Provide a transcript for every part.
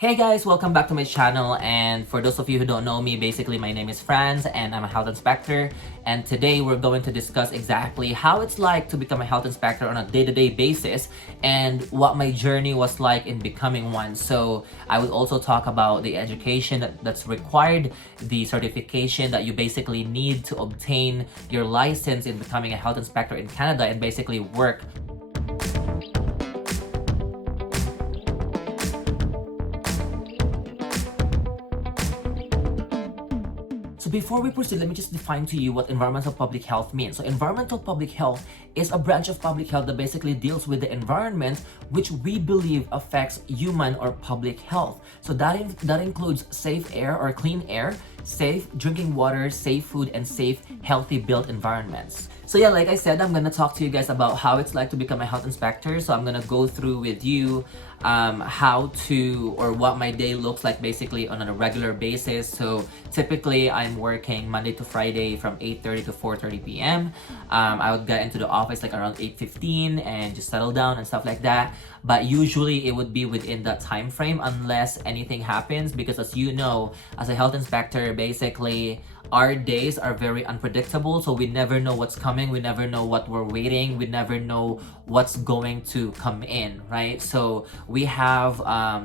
Hey guys, welcome back to my channel, and for those of you who don't know me, basically my name is Franz and I'm a health inspector, and today we're going to discuss exactly how it's like to become a health inspector on a day-to-day basis and what my journey was like in becoming one. So I will also talk about the education that's required, the certification that you basically need to obtain your license in becoming a health inspector in Canada and basically work. So before we proceed, let me just define to you what environmental public health means. So environmental public health is a branch of public health that basically deals with the environment, which we believe affects human or public health. So that includes safe air or clean air, safe drinking water, safe food, and safe, healthy built environments. So yeah, like I said, I'm gonna talk to you guys about how it's like to become a health inspector. So I'm gonna go through with you how to, or what my day looks like basically on a regular basis. So typically I'm working Monday to Friday from 8:30 to 4:30 p.m. I would get into the office like around 8:15 and just settle down and stuff like that. But usually it would be within that time frame unless anything happens, because as you know, as a health inspector, basically our days are very unpredictable, so we never know what's coming, we never know what we're waiting, we never know what's going to come in, right? So we have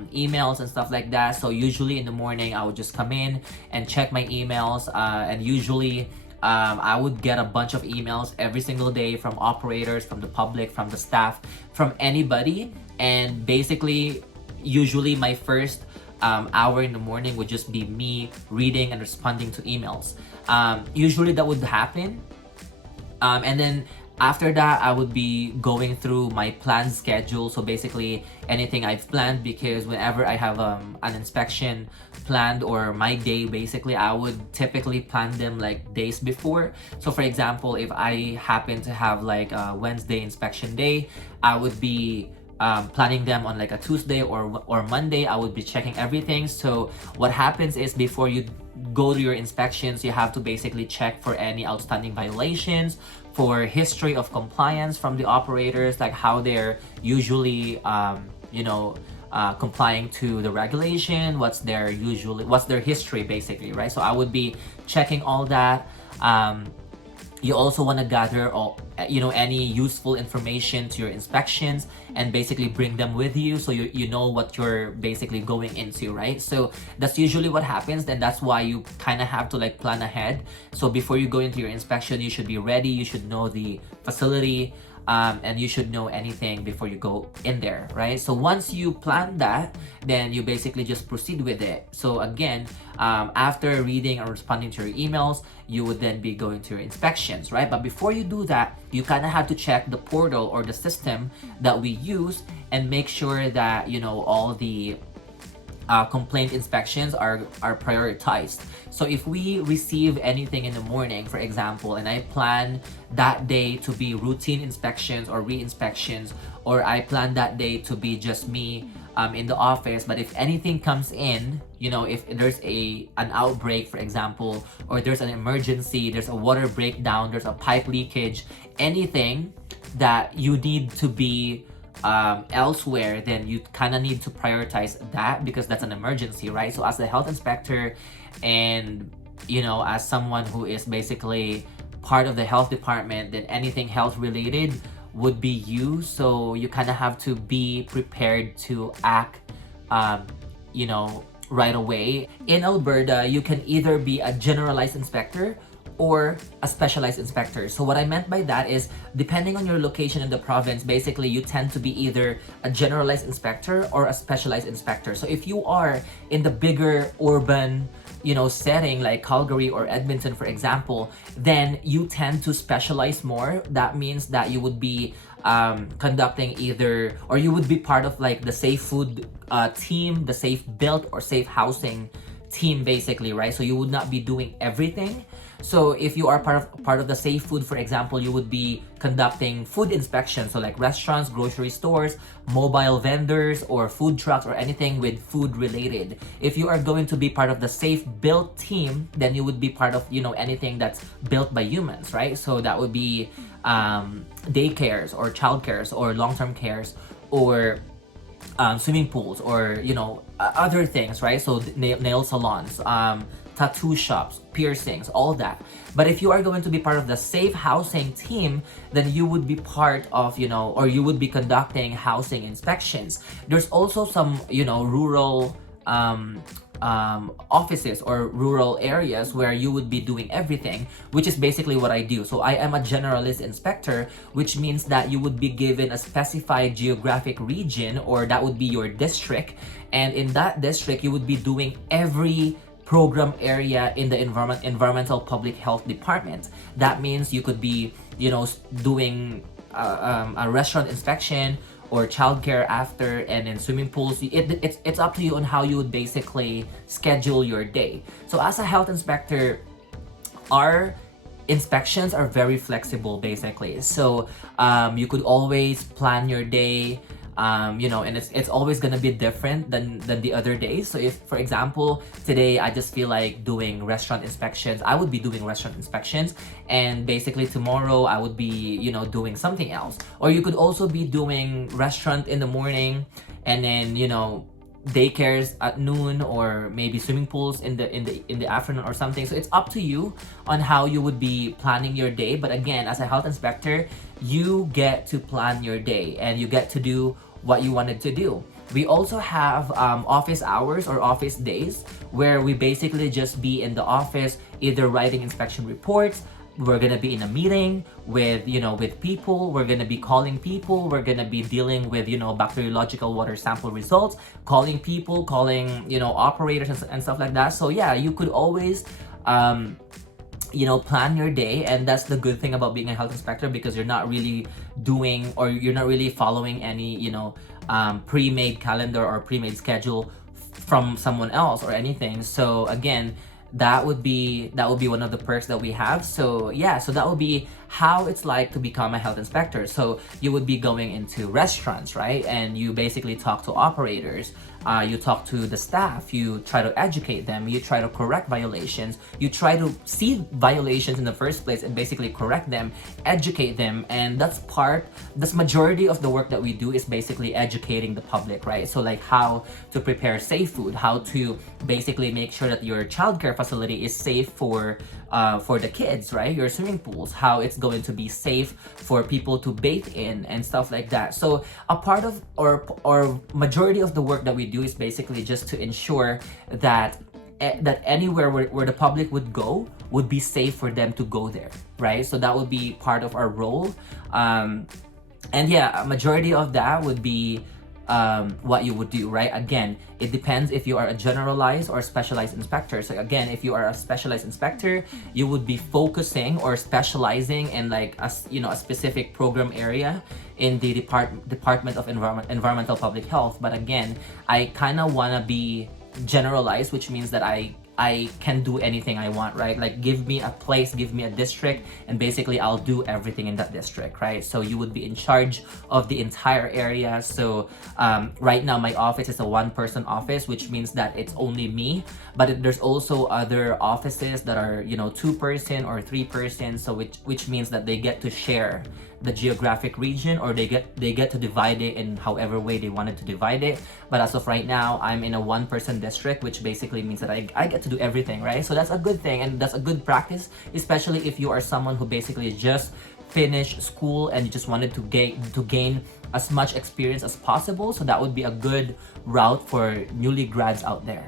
emails and stuff like that. So usually in the morning I would just come in and check my emails, and usually I would get a bunch of emails every single day from operators, from the public, from the staff, from anybody. And basically usually my first hour in the morning would just be me reading and responding to emails. Usually that would happen, and then after that I would be going through my planned schedule. So basically anything I've planned, because whenever I have an inspection planned, or my day, basically I would typically plan them like days before. So for example, if I happen to have like a Wednesday inspection day, I would be planning them on like a Tuesday or Monday. I would be checking everything. So what happens is, before you go to your inspections, you have to basically check for any outstanding violations, for history of compliance from the operators, like how they're usually complying to the regulation, what's their history basically, right? So I would be checking all that. You also want to gather all, any useful information to your inspections and basically bring them with you, so you know what you're basically going into, right? So that's usually what happens. Then that's why you kind of have to like plan ahead. So before you go into your inspection, you should be ready, you should know the facility, and you should know anything before you go in there, right? So once you plan that, then you basically just proceed with it. So again, after reading or responding to your emails, you would then be going to your inspections, right? But before you do that, you kind of have to check the portal or the system that we use and make sure that all the complaint inspections are prioritized. So if we receive anything in the morning, for example, and I plan that day to be routine inspections or re-inspections, or I plan that day to be just me in the office, but if anything comes in, if there's an outbreak, for example, or there's an emergency, there's a water breakdown, there's a pipe leakage, anything that you need to be elsewhere, then you kind of need to prioritize that, because that's an emergency, right? So as a health inspector, and as someone who is basically part of the health department, then anything health related would be you. So you kind of have to be prepared to act right away. In Alberta, you can either be a generalized inspector or a specialized inspector. So what I meant by that is, depending on your location in the province, basically you tend to be either a generalized inspector or a specialized inspector. So if you are in the bigger urban setting like Calgary or Edmonton, for example, then you tend to specialize more. That means that you would be conducting either, or you would be part of like the safe food team, the safe built or safe housing team, basically, right? So you would not be doing everything. So if you are part of the safe food, for example, you would be conducting food inspections, so like restaurants, grocery stores, mobile vendors, or food trucks, or anything with food related. If you are going to be part of the safe built team, then you would be part of anything that's built by humans, right? So that would be daycares or childcares or long-term cares, or swimming pools, or other things, right? So nail salons, tattoo shops, piercings, all that. But if you are going to be part of the safe housing team, then you would be part of, or you would be conducting housing inspections. There's also some, rural offices or rural areas where you would be doing everything, which is basically what I do. So I am a generalist inspector, which means that you would be given a specified geographic region, or that would be your district, and in that district you would be doing every program area in the environmental public health department. That means you could be doing a restaurant inspection or childcare after, and in swimming pools. It's up to you on how you would basically schedule your day. So as a health inspector, our inspections are very flexible basically. So you could always plan your day, and it's always gonna be different than the other days. So if, for example, today I just feel like doing restaurant inspections, I would be doing restaurant inspections, and basically tomorrow I would be, doing something else. Or you could also be doing restaurant in the morning, and then, daycares at noon, or maybe swimming pools in the afternoon or something. So it's up to you on how you would be planning your day. But again, as a health inspector, you get to plan your day and you get to do what you wanted to do. We also have office hours or office days where we basically just be in the office, either writing inspection reports. We're gonna be in a meeting with with people. We're gonna be calling people. We're gonna be dealing with bacteriological water sample results, calling people, calling operators and stuff like that. So yeah, you could always plan your day, and that's the good thing about being a health inspector, because you're not really doing, or you're not really following any pre-made calendar or pre-made schedule from someone else or anything. So again, that would be one of the perks that we have. So yeah, so that would be how it's like to become a health inspector. So you would be going into restaurants, right? And you basically talk to operators, you talk to the staff, you try to educate them, you try to correct violations, you try to see violations in the first place and basically correct them, educate them. And that's majority of the work that we do is basically educating the public, right? So like how to prepare safe food, how to basically make sure that your childcare facility is safe for the kids, right? Your swimming pools, how it's going to be safe for people to bathe in and stuff like that. So a part of or majority of the work that we do is basically just to ensure that anywhere where the public would go would be safe for them to go there, right? So that would be part of our role. And yeah, a majority of that would be what you would do, right? Again, it depends if you are a generalized or specialized inspector. So again, if you are a specialized inspector, you would be focusing or specializing in like a specific program area in the Department of Environmental Public Health. But again, I kind of want to be generalized, which means that I can do anything I want, right? Like give me a place, give me a district, and basically I'll do everything in that district, right? So you would be in charge of the entire area. So right now my office is a one-person office, which means that it's only me. But there's also other offices that are 2-person or 3-person. So which means that they get to share the geographic region, or they get to divide it in however way they wanted to divide it. But as of right now, I'm in a 1-person district, which basically means that I get to do everything, right? So that's a good thing, and that's a good practice, especially if you are someone who basically just finished school and you just wanted to gain as much experience as possible. So that would be a good route for newly grads out there.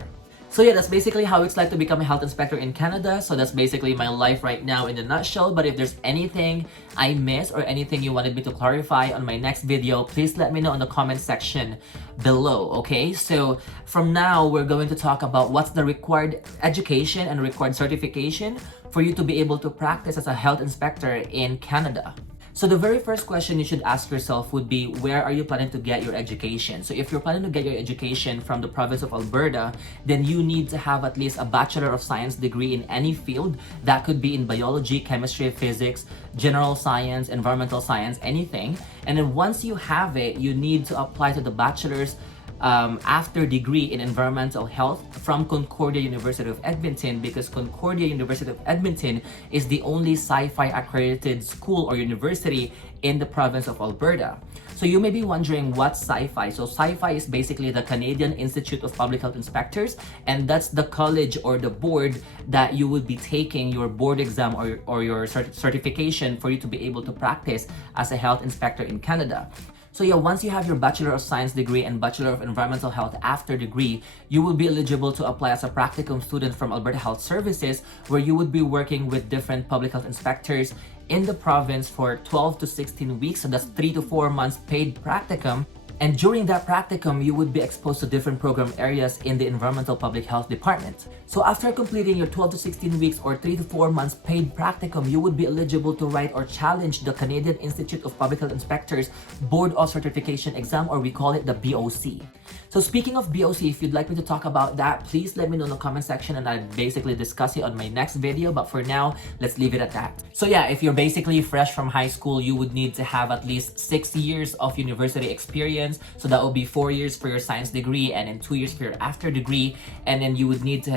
So yeah, that's basically how it's like to become a health inspector in Canada. So that's basically my life right now in a nutshell. But if there's anything I missed or anything you wanted me to clarify on my next video, please let me know in the comment section below, okay? So from now, we're going to talk about what's the required education and required certification for you to be able to practice as a health inspector in Canada. So the very first question you should ask yourself would be, where are you planning to get your education? So if you're planning to get your education from the province of Alberta, then you need to have at least a Bachelor of Science degree in any field. That could be in biology, chemistry, physics, general science, environmental science, anything. And then once you have it, you need to apply to the bachelor's after degree in environmental health from Concordia University of Edmonton, because Concordia University of Edmonton is the only sci-fi accredited school or university in the province of Alberta. So you may be wondering what's sci-fi. So sci-fi is basically the Canadian Institute of Public Health Inspectors, and that's the college or the board that you would be taking your board exam or your certification for you to be able to practice as a health inspector in Canada. So yeah, once you have your Bachelor of Science degree and Bachelor of Environmental Health after degree, you will be eligible to apply as a practicum student from Alberta Health Services, where you would be working with different public health inspectors in the province for 12 to 16 weeks. So that's 3 to 4 months paid practicum. And during that practicum, you would be exposed to different program areas in the Environmental Public Health Department. So after completing your 12 to 16 weeks or 3 to 4 months paid practicum, you would be eligible to write or challenge the Canadian Institute of Public Health Inspectors Board of Certification exam, or we call it the BOC. So speaking of BOC, if you'd like me to talk about that, please let me know in the comment section and I'll basically discuss it on my next video. But for now, let's leave it at that. So yeah, if you're basically fresh from high school, you would need to have at least 6 years of university experience. So that would be 4 years for your science degree and then 2 years for your after degree. And then you would need to,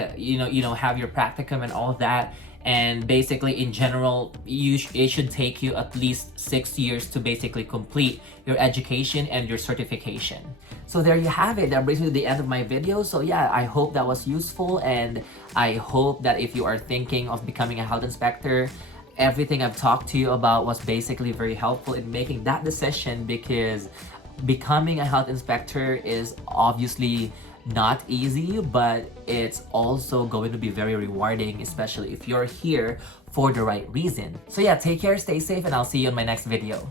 have your practicum and all that. And basically in general, it should take you at least 6 years to basically complete your education and your certification. So there you have it. That brings me to the end of my video. So yeah, I hope that was useful, and I hope that if you are thinking of becoming a health inspector, everything I've talked to you about was basically very helpful in making that decision, because becoming a health inspector is obviously not easy, but it's also going to be very rewarding, especially if you're here for the right reason. So yeah, take care, stay safe, and I'll see you in my next video.